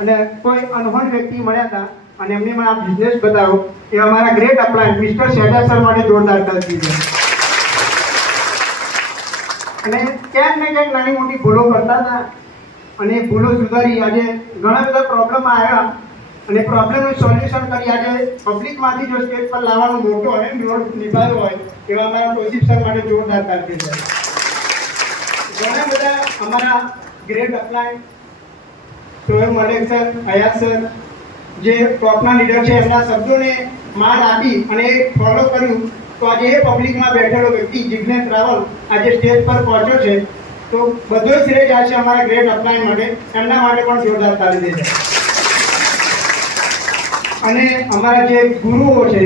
અને કોઈ અનહોન વ્યક્તિ મળ્યા હતા અને એમને મને આ બિઝનેસ બતાવ્યો એવા મારા ગ્રેટ અપ્લાયન્સ મિસ્ટર શેઠા સર માટે જોરદાર તાળી છે. અને ક્યાંક ને ક્યાંક નાની મોટી ભૂલો કરતા હતા અને ભૂલો સુધારી આજે ઘણા બધા પ્રોબ્લેમ આવ્યા અને પ્રોબ્લેમનું સોલ્યુશન કરી આજે પબ્લિકમાંથી જો સ્ટેજ પર લાવવાનો મોટો અને રોલ નિભાવ્યો હોય એવા અમારા કૌશિક સર માટે જોરદાર તાળી છે. ઘણા બધા અમારા great appliance Shoaib Malek sir, Hayat sir જે ટોપના લીડર છે એમના શબ્દોને માન આપી અને ફોલો કર્યું તો આજે એ પબ્લિકમાં બેઠેલો વ્યક્તિ જિગ્નેશ રાવલ આજે સ્ટેજ પર પહોંચ્યો છે. તો બધો શ્રેય જાય છે અમારા ગ્રેટ અપ્લાયન્સ માટે, એમના માટે પણ જોરદાર તાળી દે છે. અને અમારા જે ગુરુઓ છે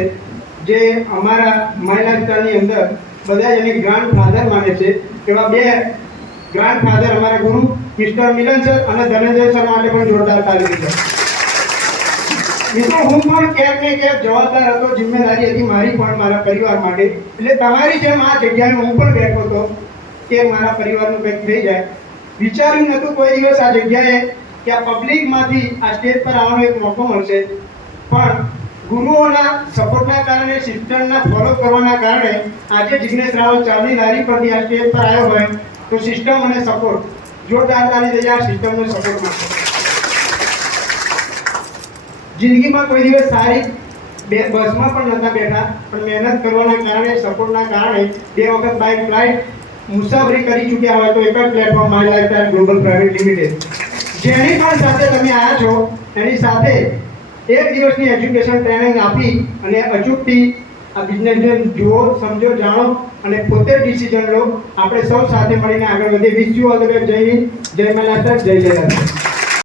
જે અમારા માય લાઈફસ્ટાઈલની અંદર બધા જ એને ગ્રાન્ડ ફાધર માને છે એવા બે ગ્રાન્ડ ફાધર અમારા ગુરુ મિસ્ટર મિલન સર અને ધનંજય સર માટે પણ જોરદાર તાળી છે. મિત્રો હું પણ ક્યાંક ને ક્યાંક જવાબદાર હતો, જિમ્મેદારી હતી મારી પણ મારા પરિવાર માટે. એટલે તમારી જેમ આ જગ્યાએ હું પણ બેઠો હતો કે મારા પરિવારનું કંઈક થઈ જાય. વિચાર્યું નહોતું કોઈ દિવસ આ જગ્યાએ કે આ પબ્લિકમાંથી આ સ્ટેજ પર આવવાનો એક મોકો મળશે, પણ ગુરુઓના સપોર્ટના કારણે, સિસ્ટમના ફોલો કરવાના કારણે આજે જિગ્નેશ રાવલ ચાંદની લારી પરથી આ સ્ટેજ પર આવ્યો હોય તો સિસ્ટમ અને સપોર્ટ જોરદાર તાળી દઈએ આ સિસ્ટમનો સપોર્ટ માટે. જિંદગીમાં કોઈ દિવસ સારી બસમાં પણ નહોતા બેઠા, પણ મહેનત કરવાના કારણે, સપોર્ટના કારણે 2 વખત બાય ફ્લાઇટ મુસાફરી કરી ચૂક્યા હોય તો એક જ platform my lifestyle global private limited જેની પણ સાથે તમે આવ્યા છો એની સાથે 1 દિવસની એજ્યુકેશન ટ્રેનિંગ આપી અને અચૂકથી આ બિઝનેસને જુઓ, સમજો, જાણો અને પોતે ડિસિઝન લો. આપણે સૌ સાથે મળીને આગળ વધીએ. Wish you all the best. જય હિન્દ, જય માય લાઈફસ્ટાઈલ, જય જય.